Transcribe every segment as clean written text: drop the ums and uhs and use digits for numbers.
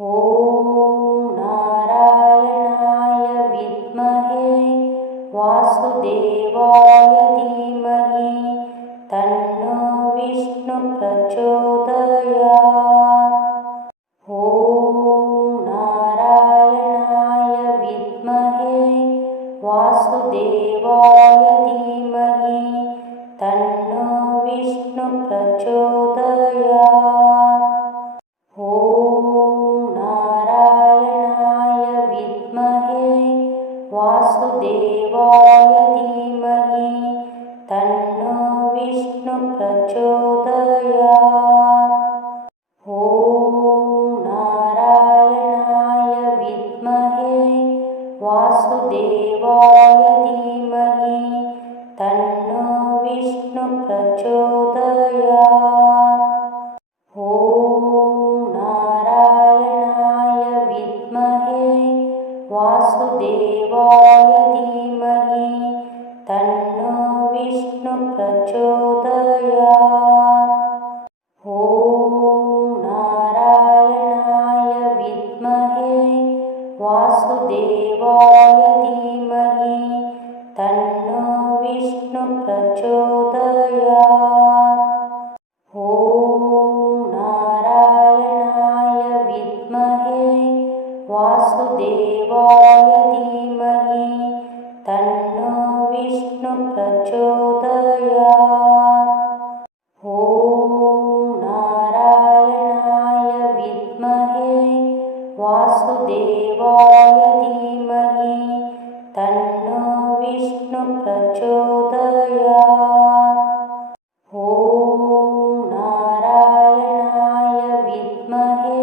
ॐ नारायणाय विद्महे वासुदेवाय धीमहि तन्नो विष्णु प्रचोदयात्। ॐ नारायणाय विद्महे वासुदेवाय धीमहि तन्नो विष्णु प्रचोदयात्। ॐ नारायणाय विद्महे वासुदेवाय धीमहि तन्नो विष्णु प्रचोदयात्। ॐ नारायणाय विद्महे वासुदेवाय धीमहि तन्नो विष्णु प्रचोदयात्। ॐ नारायणाय विद्महे वासुदेवाय धीमहि तन्नो विष्णु प्रचोदयात्। ॐ नारायणाय विद्महे वासुदेवाय धीमहि तन्नो विष्णु प्रचोदयात्। ॐ नारायणाय विद्महे वासुदेवाय धीमहि तन्नो विष्णु प्रचोदयात्। ॐ नारायणाय विद्महे वासुदेवाय धीमहि तन्नो विष्णु प्रचोदयात्। ॐ नारायणाय विद्महे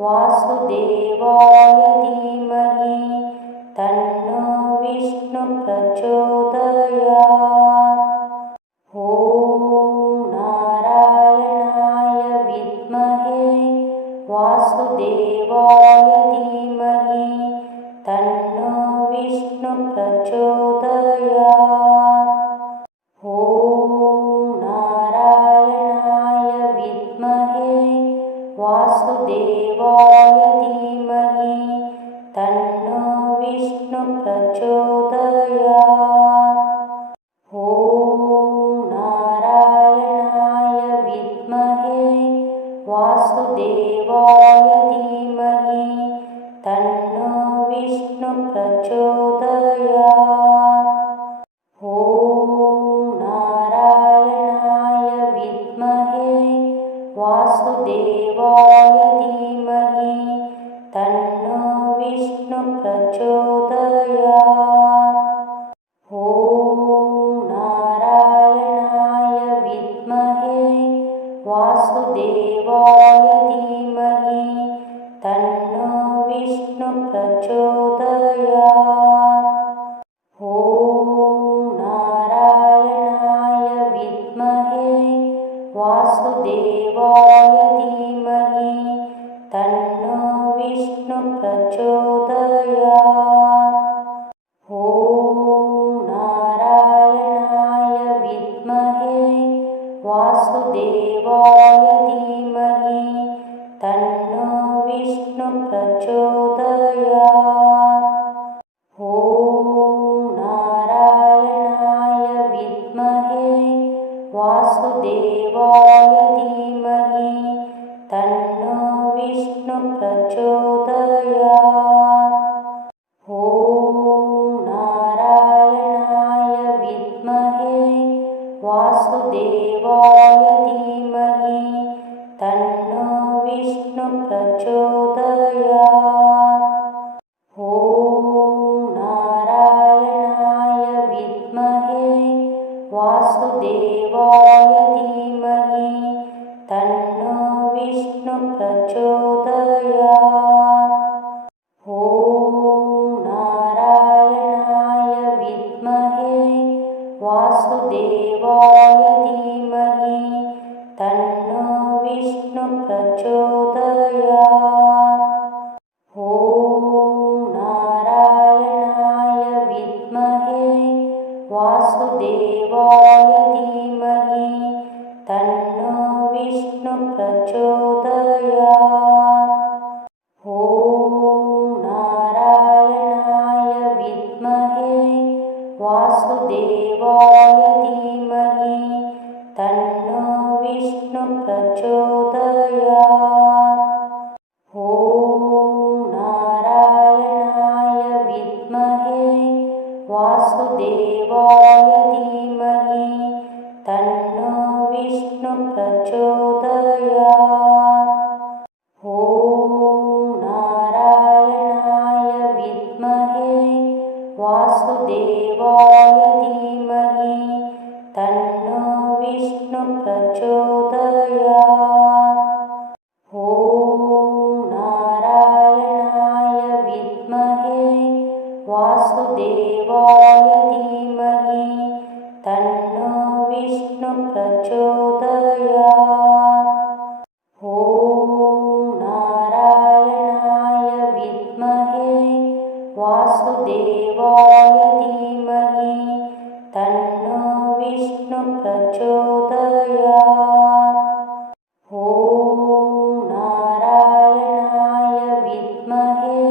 वासुदेवाय धीमहि तन्नो विष्णु प्रचोदयात्। ॐ नारायणाय विद्महे वासुदेवाय धीमहि तन्नो विष्णु प्रचोदयात्। ॐ नारायणाय विद्महे वासुदेवाय धीमहि तन्नो विष्णु प्रचोदयात्। ॐ नारायणाय विद्महे वासुदेवाय धीमहि तन्नो विष्णु प्रचोदयात्। ॐ नारायणाय विद्महे वासुदेवाय धीमहि तन्नो विष्णु प्रचोदयात्। ॐ नारायणाय विद्महे वासुदेवाय धीमहि तन्नो विष्णु प्रचोदयात्। ॐ नारायणाय विद्महे वासुदेवाय धीमहि तन्नो विष्णु प्रचोदयात्। ॐ नारायणाय विद्महे वासुदेवाय धीमहि तन्नो विष्णु प्रचोदयात्। ॐ नारायणाय विद्महे वासुदेवाय धीमहि तन्नो विष्णु प्रचोदयात्। ॐ नारायणाय विद्महे वासुदेवाय धीमहि तन्नो विष्णु प्रचोदयात्। ॐ नारायणाय विद्महे वासुदेवाय धीमहि तन्नो विष्णु प्रचोदयात्। ॐ नारायणाय विद्महे वासुदेवाय धीमहि तन्नो विष्णु प्रचोदयात्। वासुदेवाय धीमहि तन्नो विष्णु प्रचोदयात्। ॐ नारायणाय विद्महे वासुदेवाय धीमहि तन्नो विष्णु प्रचोदयात्। ॐ नारायणाय विद्महे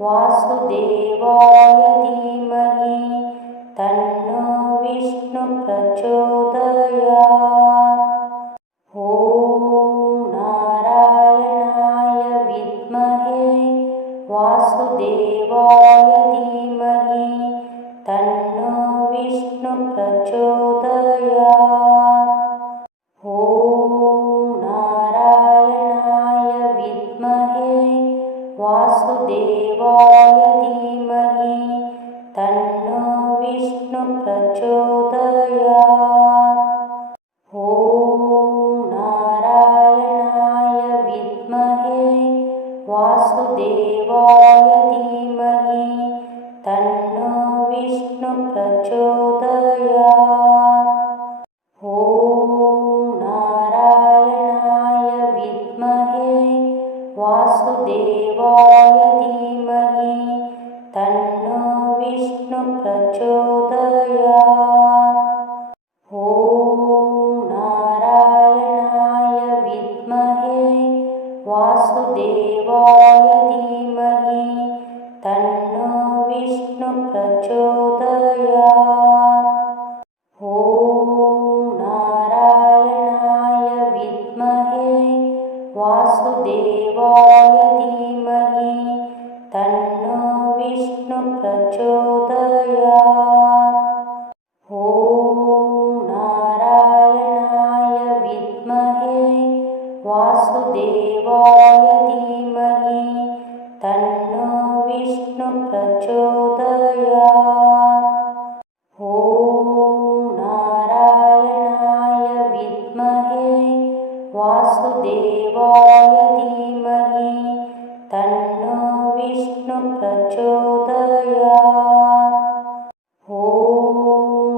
वासुदेवाय धीमहि तन्नो विष्णु प्रचोदयात्। ॐ नारायणाय विद्महे वासुदेवाय धीमहि तन्नो विष्णु प्रचोदयात्। ॐ नारायणाय विद्महे वासुदेवाय धीमहि तन्नो विष्णु प्रचोदयात्। ॐ नारायणाय विद्महे वासुदेवाय धीमहि तन्नो विष्णु प्रचोदयात्। ॐ नारायणाय विद्महे वासुदेवाय धीमहि तन्नो विष्णु प्रचोदयात्। ॐ नारायणाय विद्महे वासुदेवाय धीमहि तन्नो विष्णु प्रचोदयात्। ॐ नारायणाय विद्महे वासुदेवाय धीमहि तन्नो विष्णु प्रचोदयात्। ॐ नारायणाय विद्महे वासुदेवाय धीमहि तन्नो विष्णु प्रचोदयात्। ॐ नारायणाय विद्महे वासुदेवाय धीमहि तन्नो विष्णु प्रचोदयात्। ॐ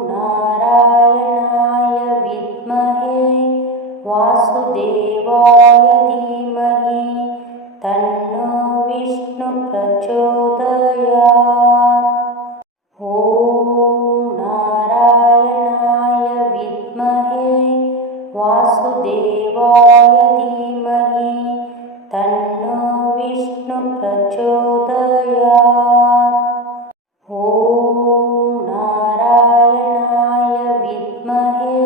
नारायणाय विद्महे वासुदेवाय धीमहि तन्नो विष्णु प्रचोदयात्। ॐ नारायणाय विद्महे वासुदेवाय धीमहि तन्नो विष्णु प्रचोदयात्। ॐ नारायणाय विद्महे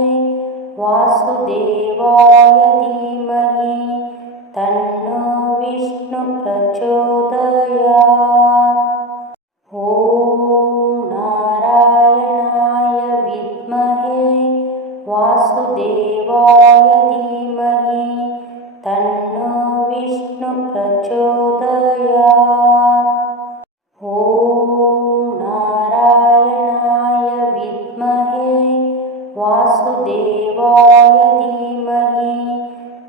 वासुदेवाय धीमहि तन्नो विष्णु प्रचोदयात्। ॐ नारायणाय विद्महे वासुदेवाय धीमहि तन्नो विष्णु प्रचोदयात्। ॐ नारायणाय विद्महे वासुदेवाय धीमहि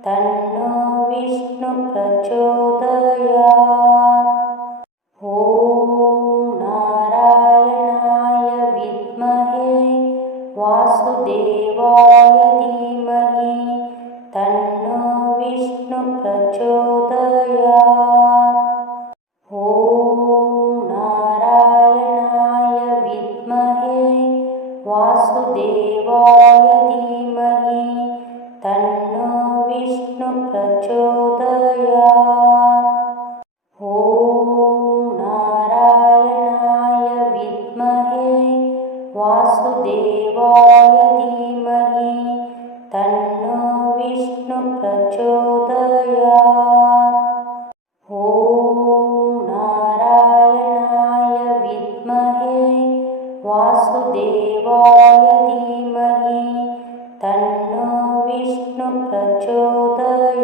तन्नो विष्णु प्रचोदयात्। ॐ नारायणाय विद्महे वासुदेवाय धीमहि तन्नो विष्णु प्रचोदयात्। ॐ नारायणाय विद्महे वासुदेवाय धीमहि तन्नो विष्णु प्रचोदयात्। ॐ नारायणाय विद्महे वासुदेवाय धीमहि तन्नो विष्णु प्रचोदयात्। ॐ नारायणाय विद्महे वासुदेवाय धीमहि तन्नो विष्णु प्रचोदयात्।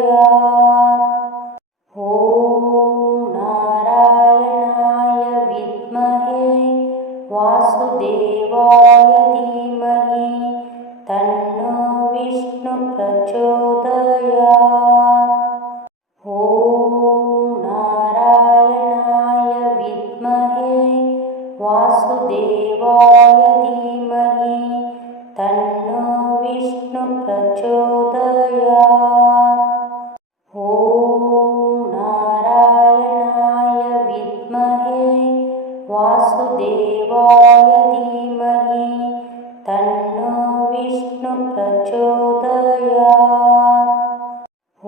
ॐ नारायणाय विद्महे वासुदेवाय धीमहि तन्नो विष्णु प्रचोदयात्। ॐ नारायणाय विद्महे वासुदेवाय वासुदेवाय धीमहि तन्नो विष्णु प्रचोदयात्।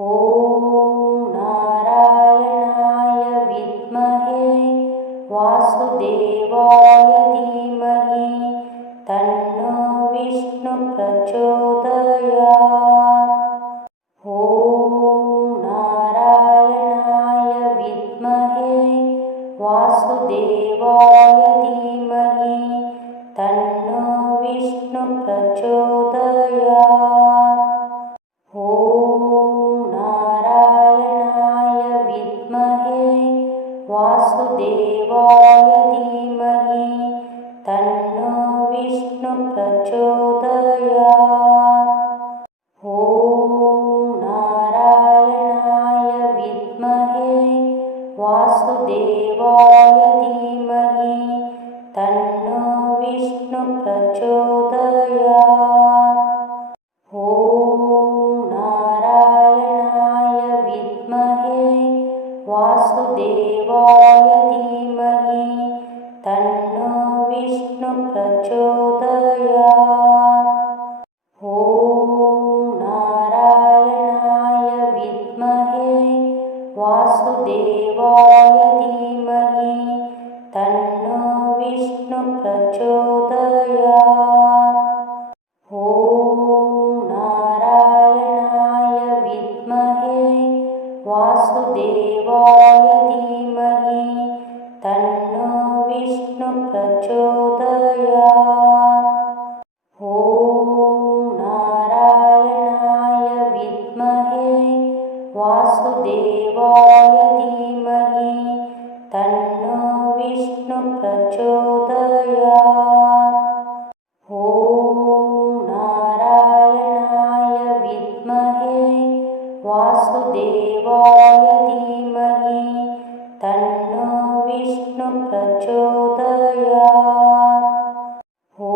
ॐ नारायणाय विद्महे वासुदेवाय धीमहि तन्नो विष्णु प्रचोदयात्। ॐ नारायणाय विद्महे वासुदेवाय धीमहि तन्नो विष्णु प्रचोदयात्। ॐ नारायणाय विद्महे वासुदेवाय धीमहि तन्नो विष्णु प्रचोदयात्। ॐ नारायणाय विद्महे वासुदेवाय धीमहि तन्नो विष्णु प्रचोदयात्। ॐ नारायणाय विद्महे वासुदेवाय धीमहि तन्नो विष्णु प्रचोदयात्। ॐ नारायणाय विद्महे वासुदेवाय धीमहि तन्नो विष्णु प्रचोदयात्। ॐ नारायणाय विद्महे वासुदेवाय धीमहि तन्नो विष्णु प्रचोदयात्। ॐ नारायणाय विद्महे वासुदेवाय धीमहि तन्नो विष्णु प्रचोदयात्। ॐ नारायणाय विद्महे वासुदेवाय धीमहि तन्नो विष्णु प्रचोदयात्। ॐ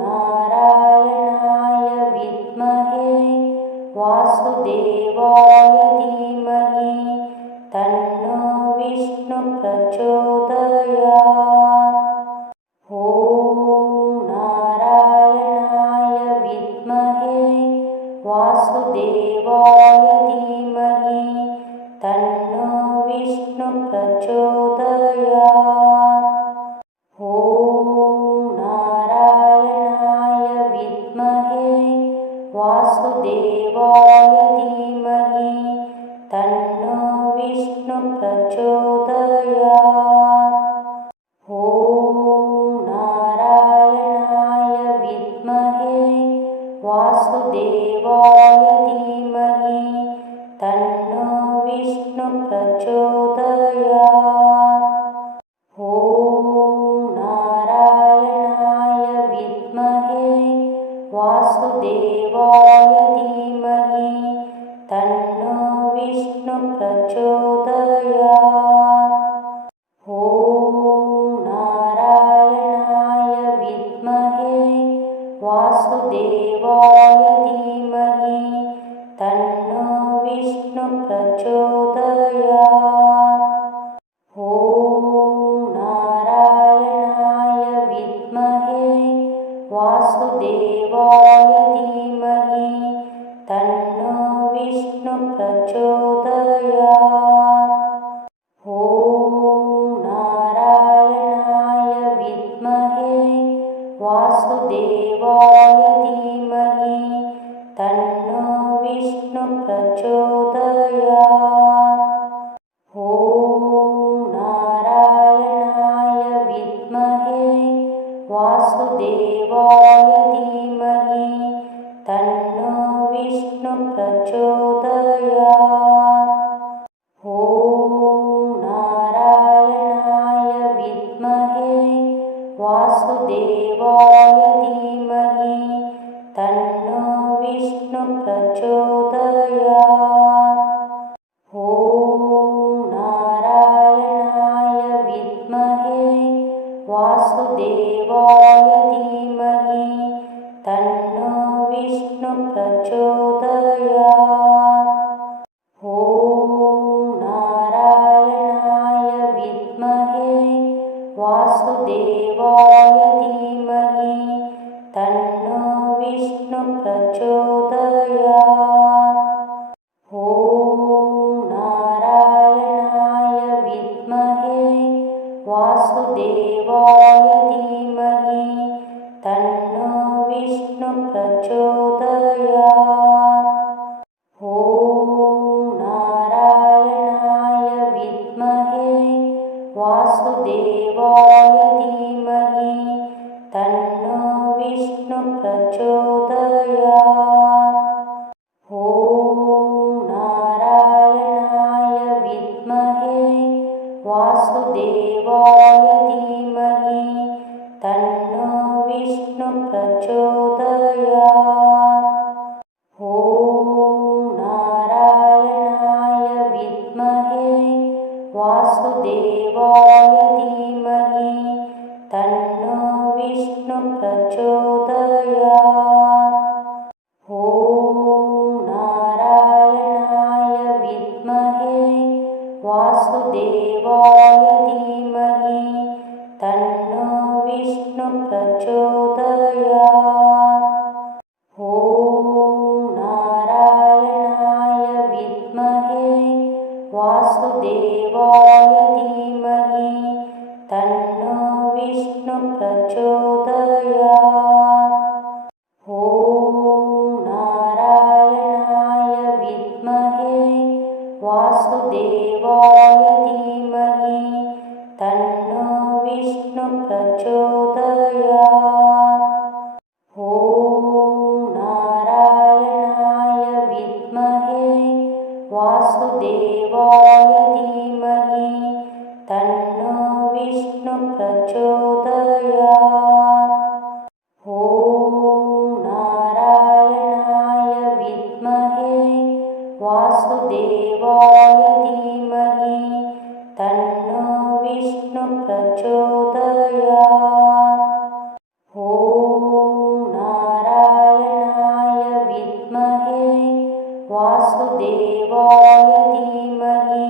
नारायणाय विद्महे वासुदेवाय धीमहि तन्नो विष्णु प्रचोदयात्। ॐ नारायणाय विद्महे वासुदेवाय धीमहि तन्नो विष्णु प्रचोदयात्। ॐ नारायणाय विद्महे वासुदेवाय धीमहि तन्नो विष्णु प्रचोदयात्। ॐ नारायणाय विद्महे वासुदेवाय धीमहि तन्नो विष्णु प्रचोदयात्। ॐ नारायणाय विद्महे वासुदेवाय धीमहि तन्नो विष्णु प्रचोदयात्। ॐ नारायणाय विद्महे वासुदेवाय धीमहि तन्नो विष्णु प्रचोदयात्। ॐ नारायणाय विद्महे वासुदेवाय धीमहि तन्नो विष्णु प्रचोदयात्। ॐ नारायणाय विद्महे वासुदेवाय धीमहि तन्नो विष्णु प्रचोदयात्। ॐ नारायणाय विद्महे वासुदेवाय धीमहि तन्नो विष्णु प्रचोदयात्। ॐ नारायणाय विद्महे वासुदेवाय धीमहि तन्नो विष्णु प्रचोदयात्। ॐ नारायणाय विद्महे वासुदेवाय धीमहि तन्नो विष्णु प्रचोदयात्। ॐ नारायणाय विद्महे धीमहि तन्नो विष्णु प्रचोदयात्। ॐ नारायणाय विद्महे वासुदेवाय धीमहि तन्नो विष्णु प्रचोदयात्। ॐ नारायणाय विद्महे वासुदेवाय धीमहि तन्नो विष्णु प्रचोदयात्। ॐ नारायणाय विद्महे वासुदेवाय धीमहि तन्नो विष्णु प्रचोदयात्। ॐ नारायणाय विद्महे वासुदेवाय धीमहि तन्नो विष्णु प्रचोदयात्। ॐ नारायणाय विद्महे वासुदेवाय धीमहि तन्नो विष्णु प्रचोदयात्। ॐ नारायणाय विद्महे वासुदेवाय धीमहि तन्नो विष्णु प्रचोदयात्। ॐ नारायणाय विद्महे वासुदेवाय धीमहि तन्नो विष्णु प्रचोदयात्। ॐ नारायणाय विद्महे वासुदेवाय धीमहि तन्नो विष्णु प्रचोदयात्। ॐ नारायणाय विद्महे वासुदेवाय धीमहि तन्नो विष्णु प्रचोदयात्। ॐ नारायणाय विद्महे वासुदेवाय धीमहि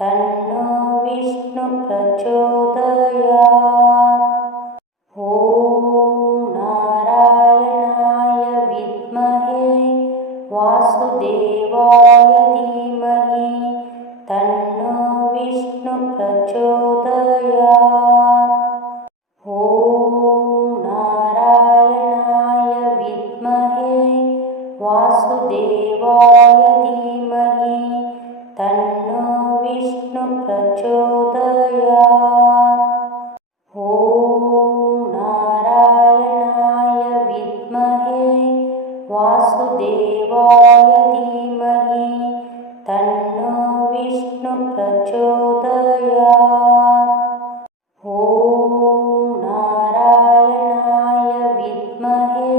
तन्नो विष्णु प्रचोदयात्। ॐ नारायणाय विद्महे वासुदेवाय धीमहि तन्नो विष्णु प्रचोदयात्। ॐ नारायणाय विद्महे वासुदेवाय धीमहि तन्नो विष्णु प्रचोदयात्। ॐ नारायणाय विद्महे वासुदेवाय धीमहि तन्नो विष्णु प्रचोदयात्। ॐ नारायणाय विद्महे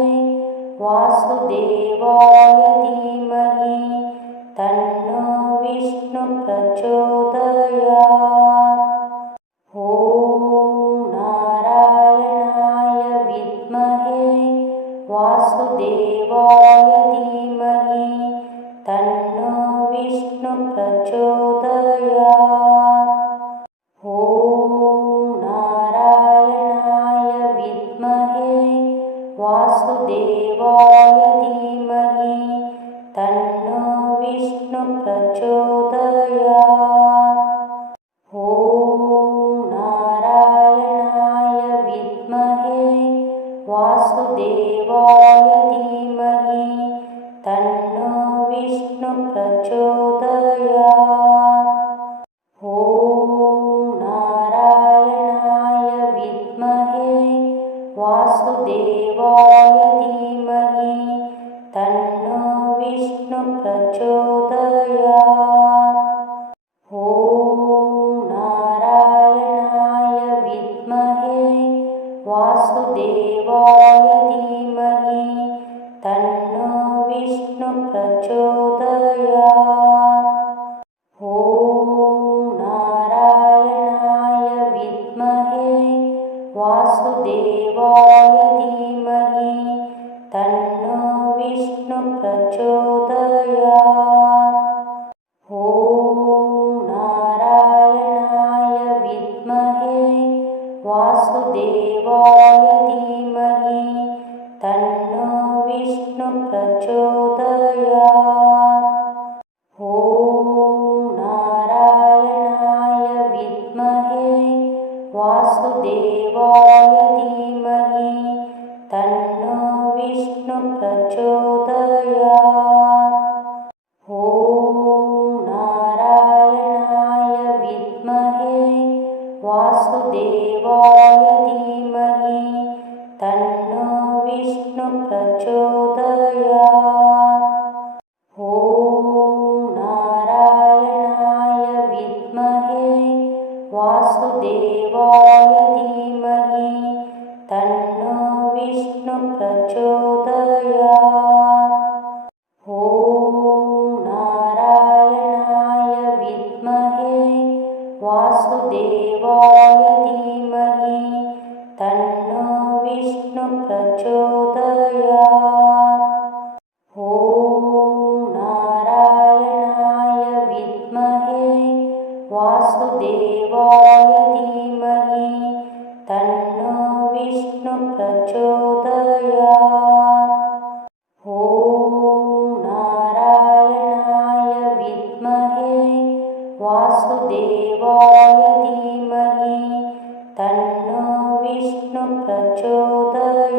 वासुदेवाय धीमहि तन्नो विष्णु प्रचोदयात्। ॐ नारायणाय विद्महे वासुदेवाय धीमहि तन्नो विष्णु प्रचोदयात्। ॐ नारायणाय विद्महे वासुदेवाय धीमहि तन्नो विष्णु प्रचोदयात्। ॐ नारायणाय विद्महे वासुदेवाय धीमहि तन्नो विष्णु प्रचोदयात्। ॐ नारायणाय विद्महे वासुदेवाय धीमहि तन्नो विष्णु प्रचोदयात्। ॐ नारायणाय विद्महे वासुदेवाय धीमहि तन्नो विष्णु प्रचोदयात्। ॐ नारायणाय विद्महे वासुदेवाय धीमहि तन्नो विष्णु प्रचोदयात्। ॐ नारायणाय विद्महे वासुदेवाय धीमहि तन्नो विष्णु प्रचोदयात्। ॐ नारायणाय विद्महे वासुदेवाय धीमहि तन्नो विष्णु प्रचोदयात्। ॐ नारायणाय विद्महे वासुदेवाय धीमहि तन्नो विष्णु प्रचोदयात्। ॐ नारायणाय विद्महे वासुदेवाय धीमहि तन्नो विष्णु प्रचोदयात्। ॐ नारायणाय विद्महे वासुदेवाय धीमहि तन्नो विष्णु प्रचोदयात्। ॐ नारायणाय विद्महे वासुदेवाय धीमहि तन्नो विष्णु प्रचोदयात्। ॐ नारायणाय विद्महे वासुदेवाय धीमहि तन्नो विष्णु प्रचोदयात्।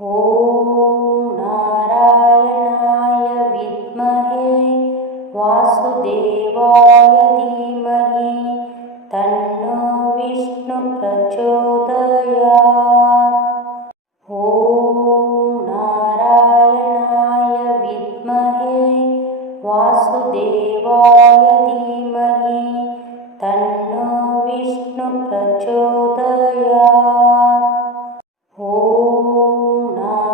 ॐ नारायणाय विद्महे वासुदेवाय धीमहि तन्नो विष्णु प्रचोदयात्। ॐ नारायणाय विद्महे वासुदेवाय धीमहि तन्नो विष्णु प्रचोदयात्। ॐ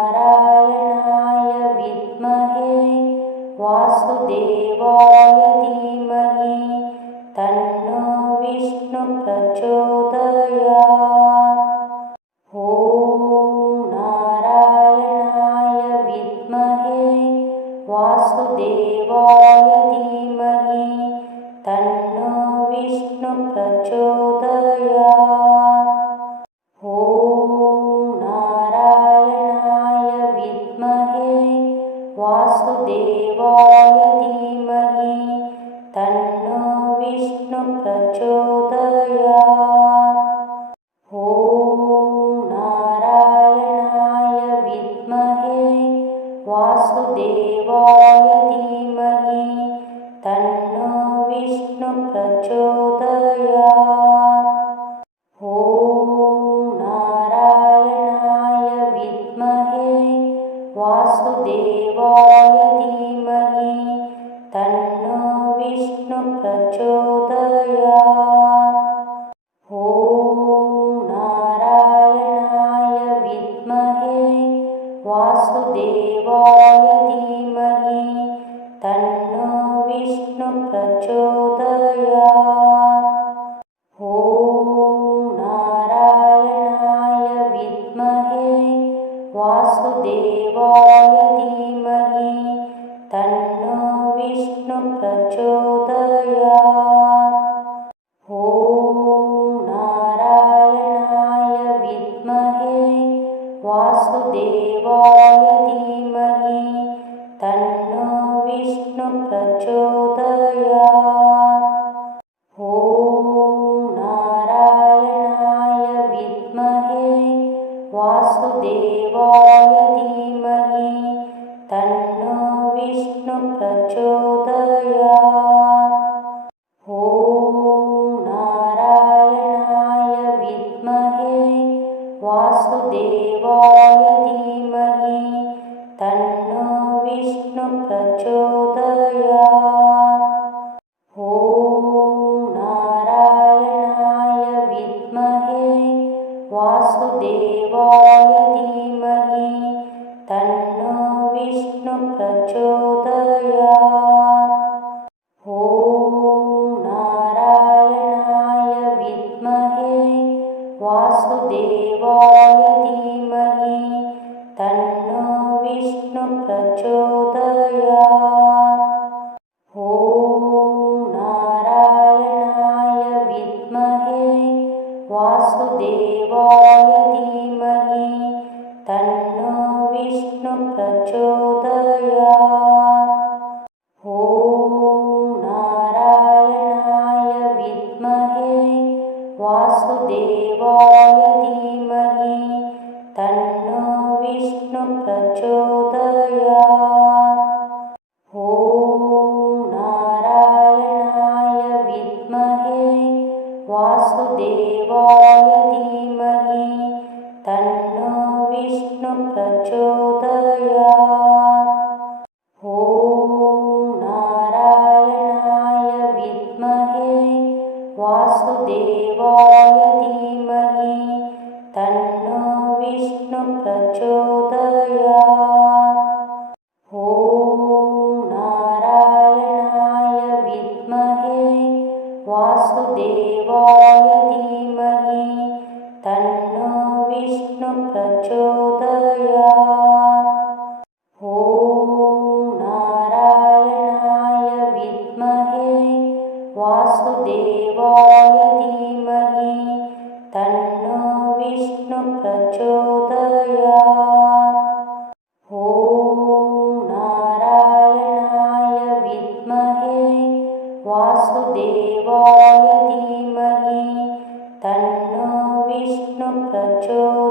नारायणाय विद्महे वासुदेवाय धीमहि तन्नो विष्णु प्रचोदयात्। ॐ नारायणाय विद्महे वासुदेवाय धीमहि तन्नो विष्णु प्रचोदयात्। ॐ नारायणाय विद्महे वासुदेवाय धीमहि तन्नो विष्णु प्रचोदयात्। ॐ नारायणाय विद्महे वासुदेवाय धीमहि तन्नो विष्णु प्रचोदयात्। ॐ नारायणाय विद्महे वासुदेवाय धीमहि तन्नो विष्णु प्रचोदयात्। ॐ नारायणाय विद्महे वासुदेवाय धीमहि तन्नो विष्णु प्रचोदयात्। ॐ नारायणाय विद्महे वासुदेवाय धीमहि तन्नो विष्णु प्रचोदयात्। ॐ नारायणाय विद्महे वासुदेवाय धीमहि तन्नो विष्णु प्रचोदयात्। ॐ नारायणाय विद्महे वासुदेवाय धीमहि तन्नो विष्णु प्रचोदयात्। ॐ नारायणाय विद्महे वासुदेवाय धीमहि तन्नो विष्णु प्रचोदयात्। ॐ नारायणाय विद्महे वासुदेवाय धीमहि तन्नो विष्णु प्रचोदयात्। ॐ नारायणाय विद्महे वासुदेवाय धीमहि तन्नो विष्णु प्रचोदयात्। ॐ नारायणाय विद्महे वासुदेवाय धीमहि तन्नो विष्णु प्रचोदयात्। ॐ नारायणाय विद्महे वासुदेवाय धीमहि तन्नो विष्णु प्रचोदयात्। ॐ नारायणाय विद्महे वासुदेवाय धीमहि तन्नो विष्णु प्रचोदयात्। ॐ नारायणाय विद्महे वासुदेवाय धीमहि तन्नो विष्णु प्रचोदयात्। ॐ नारायणाय विद्महे वासुदेवाय धीमहि तन्नो विष्णु प्रचोदयात्। ॐ नारायणाय विद्महे वासुदेवाय धीमहि तन्नो विष्णु प्रचोदयात्। ॐ नारायणाय विद्महे वासुदेवाय धीमहि तन्नो विष्णु प्रचोदयात्।